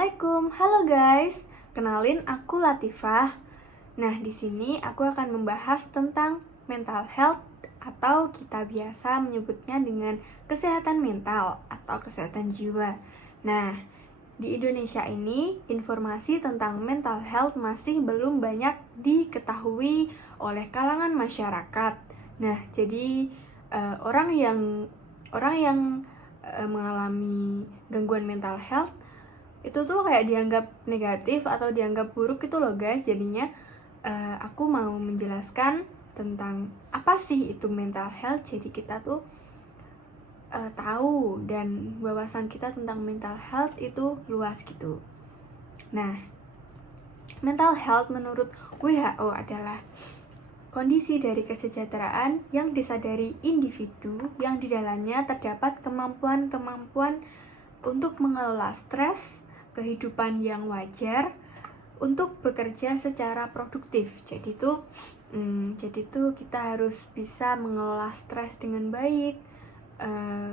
Assalamualaikum, halo guys. Kenalin aku Latifah. Nah, di sini aku akan membahas tentang mental health atau kita biasa menyebutnya dengan kesehatan mental atau kesehatan jiwa. Nah, di Indonesia ini informasi tentang mental health masih belum banyak diketahui oleh kalangan masyarakat. Nah, jadi orang yang mengalami gangguan mental health itu tuh kayak dianggap negatif atau dianggap buruk itu loh guys. Jadinya aku mau menjelaskan tentang apa sih itu mental health. Jadi kita tuh tahu dan wawasan kita tentang mental health itu luas gitu. Nah, mental health menurut WHO adalah kondisi dari kesejahteraan yang disadari individu yang di dalamnya terdapat kemampuan-kemampuan untuk mengelola stres, kehidupan yang wajar, untuk bekerja secara produktif. Jadi tuh kita harus bisa mengelola stres dengan baik,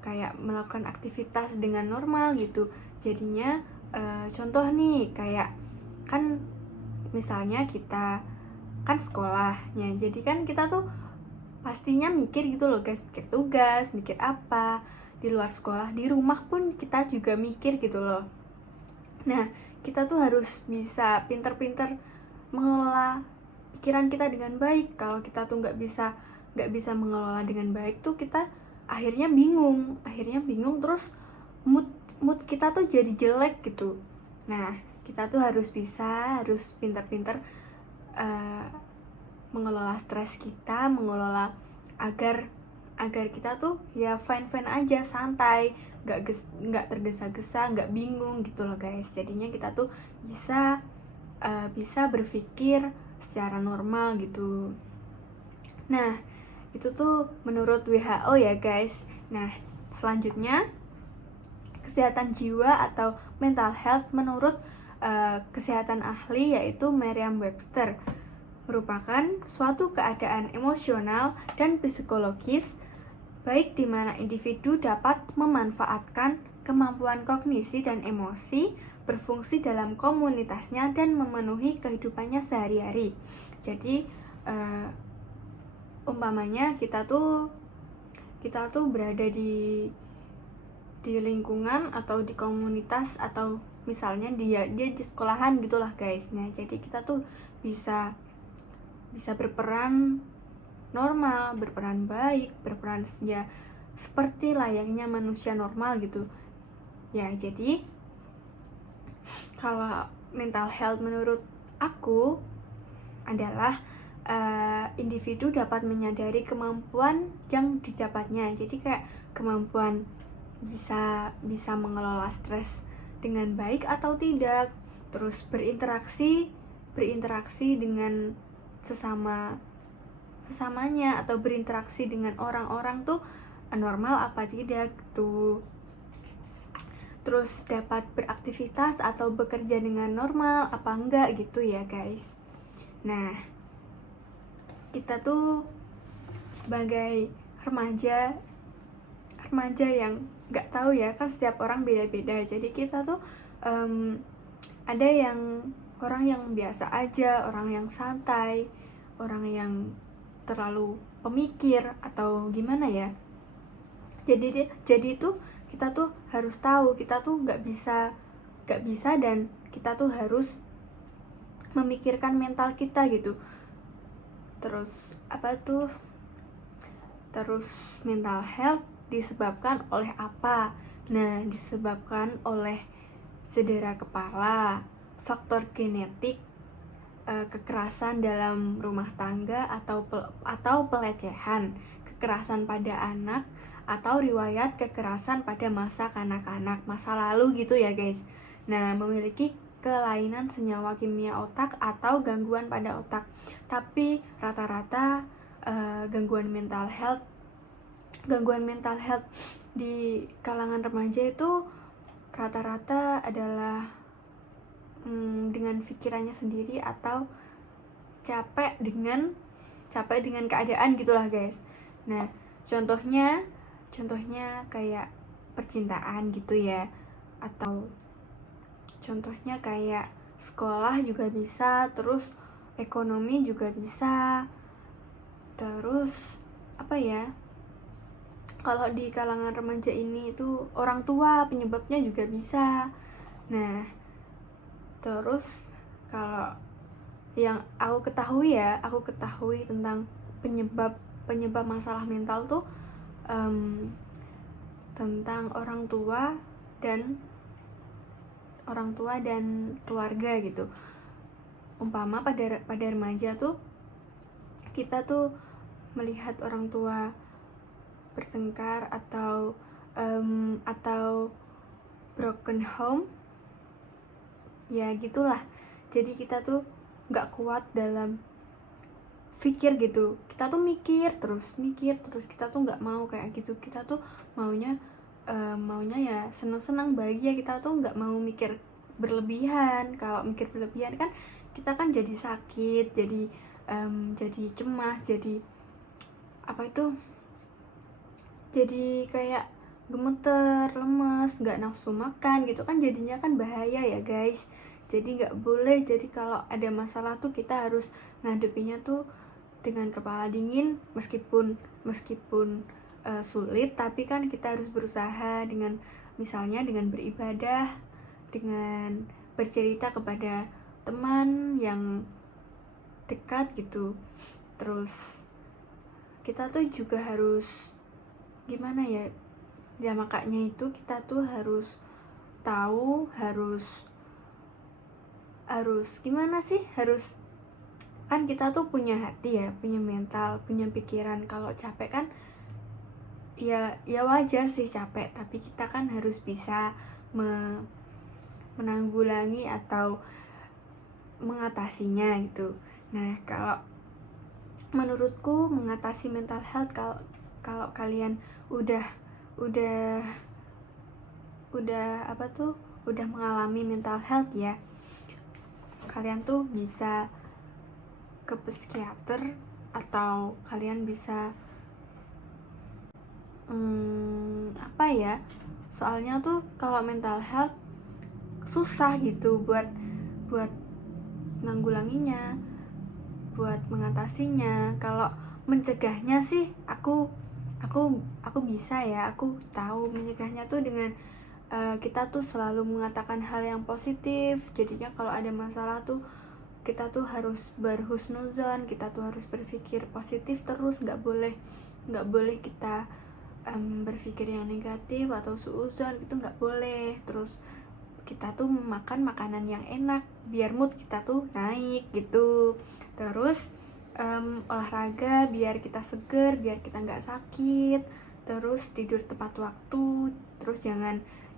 kayak melakukan aktivitas dengan normal gitu. Jadinya contoh nih kayak kan misalnya kita kan sekolahnya, jadi kan kita tuh pastinya mikir gitu loh guys, mikir tugas, mikir apa di luar sekolah, di rumah pun kita juga mikir gitu loh. Nah, kita tuh harus bisa pinter-pinter mengelola pikiran kita dengan baik. Kalau kita tuh nggak bisa mengelola dengan baik tuh kita akhirnya bingung terus mood kita tuh jadi jelek gitu. Nah, kita tuh harus pinter-pinter mengelola stres kita, mengelola agar kita tuh ya fine aja, santai, nggak tergesa-gesa, nggak bingung gitu loh guys. Jadinya kita tuh bisa berpikir secara normal gitu. Nah, itu tuh menurut WHO ya guys. Nah, selanjutnya kesehatan jiwa atau mental health menurut kesehatan ahli yaitu Merriam-Webster merupakan suatu keadaan emosional dan psikologis baik di mana individu dapat memanfaatkan kemampuan kognisi dan emosi berfungsi dalam komunitasnya dan memenuhi kehidupannya sehari-hari. Jadi umpamanya kita tuh berada di lingkungan atau di komunitas atau misalnya dia di sekolahan gitulah guys. Nah, jadi kita tuh bisa berperan normal, berperan baik, berperan ya seperti layaknya manusia normal gitu. Ya, jadi kalau mental health menurut aku adalah individu dapat menyadari kemampuan yang didapatnya. Jadi kayak kemampuan bisa mengelola stres dengan baik atau tidak, terus berinteraksi dengan sesamanya atau berinteraksi dengan orang-orang tuh normal apa tidak tuh. Terus dapat beraktivitas atau bekerja dengan normal apa enggak gitu ya guys. Nah, kita tuh sebagai remaja yang nggak tahu ya, kan setiap orang beda-beda. Jadi kita tuh ada yang orang yang biasa aja, orang yang santai, orang yang terlalu pemikir atau gimana ya. Jadi itu kita tuh harus tahu kita tuh nggak bisa dan kita tuh harus memikirkan mental kita gitu. Terus mental health disebabkan oleh apa? Nah, disebabkan oleh cedera kepala, faktor genetik, kekerasan dalam rumah tangga atau pelecehan, kekerasan pada anak, atau riwayat kekerasan pada masa kanak-kanak, masa lalu gitu ya guys. Nah, memiliki kelainan senyawa kimia otak atau gangguan pada otak. Tapi rata-rata gangguan mental health di kalangan remaja itu rata-rata adalah dengan pikirannya sendiri atau capek dengan keadaan gitulah guys. Nah, contohnya kayak percintaan gitu ya, atau Contohnya kayak sekolah juga bisa, terus ekonomi juga bisa, terus apa ya, kalau di kalangan remaja ini itu orang tua penyebabnya juga bisa. Nah, terus kalau yang aku ketahui tentang penyebab masalah mental tuh tentang orang tua dan keluarga gitu. Umpama pada remaja tuh kita tuh melihat orang tua bertengkar atau broken home, ya gitulah. Jadi kita tuh nggak kuat dalam pikir gitu, kita tuh mikir terus kita tuh nggak mau kayak gitu. Kita tuh maunya ya senang-senang, bahagia. Kita tuh nggak mau mikir berlebihan. Kalau mikir berlebihan kan kita kan jadi sakit, jadi cemas, jadi apa itu, jadi kayak gemeter, lemes, nggak nafsu makan gitu kan, jadinya kan bahaya ya guys. Jadi nggak boleh. Jadi kalau ada masalah tuh kita harus ngadepinya tuh dengan kepala dingin, meskipun sulit, tapi kan kita harus berusaha dengan misalnya dengan beribadah, dengan bercerita kepada teman yang dekat gitu. Terus kita tuh juga harus gimana ya, makanya itu kita tuh harus tahu, harus gimana sih, harus kan kita tuh punya hati ya, punya mental, punya pikiran. Kalau capek kan ya wajar sih capek, tapi kita kan harus bisa menanggulangi atau mengatasinya gitu. Nah, kalau menurutku mengatasi mental health, kalau kalian udah mengalami mental health ya, kalian tuh bisa ke psikiater atau kalian bisa soalnya tuh kalau mental health susah gitu buat nanggulanginya, buat mengatasinya. Kalau mencegahnya sih aku bisa ya, aku tahu mencegahnya tuh dengan kita tuh selalu mengatakan hal yang positif. Jadinya kalau ada masalah tuh kita tuh harus berhusnuzon, kita tuh harus berpikir positif terus, nggak boleh kita berpikir yang negatif atau suuzon gitu, nggak boleh. Terus kita tuh makan makanan yang enak biar mood kita tuh naik gitu. Terus olahraga biar kita seger, biar kita nggak sakit. Terus tidur tepat waktu. Terus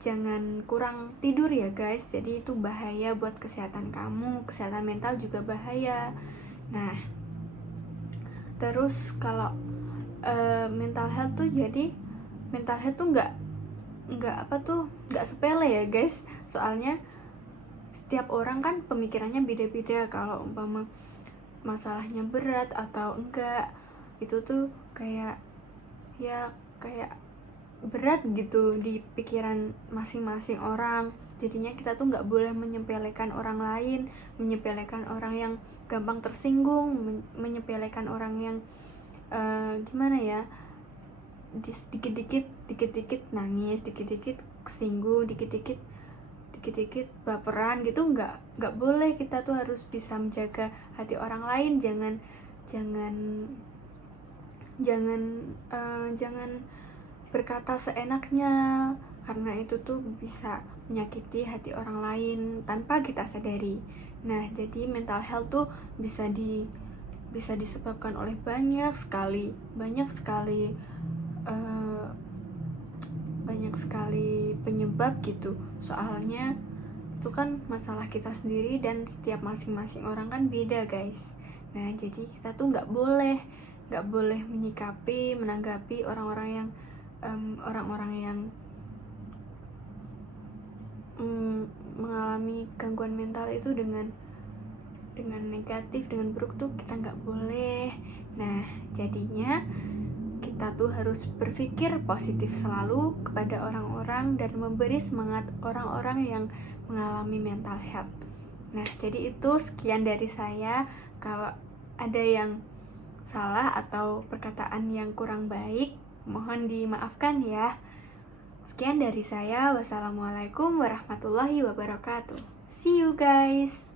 jangan kurang tidur ya guys, jadi itu bahaya buat kesehatan kamu, kesehatan mental juga bahaya. Nah, terus kalau mental health tuh, jadi mental health tuh nggak sepele ya guys. Soalnya setiap orang kan pemikirannya beda-beda. Kalau umpama masalahnya berat atau enggak, itu tuh kayak berat gitu di pikiran masing-masing orang. Jadinya kita tuh nggak boleh menyepelekan orang lain, menyepelekan orang yang gampang tersinggung, menyepelekan orang yang gimana ya, dikit-dikit nangis, dikit-dikit kesinggung, dikit-dikit baperan gitu. Nggak boleh. Kita tuh harus bisa menjaga hati orang lain. Jangan berkata seenaknya, karena itu tuh bisa menyakiti hati orang lain tanpa kita sadari. Nah, jadi mental health tuh bisa disebabkan oleh banyak sekali penyebab gitu. Soalnya itu kan masalah kita sendiri dan setiap masing-masing orang kan beda guys. Nah, jadi kita tuh nggak boleh menanggapi orang-orang yang mengalami gangguan mental itu dengan negatif, dengan buruk tuh kita nggak boleh. Nah, jadinya kita tuh harus berpikir positif selalu kepada orang-orang dan memberi semangat orang-orang yang mengalami mental health. Nah, jadi itu sekian dari saya. Kalau ada yang salah atau perkataan yang kurang baik, mohon dimaafkan ya. Sekian dari saya. Wassalamualaikum warahmatullahi wabarakatuh. See you guys.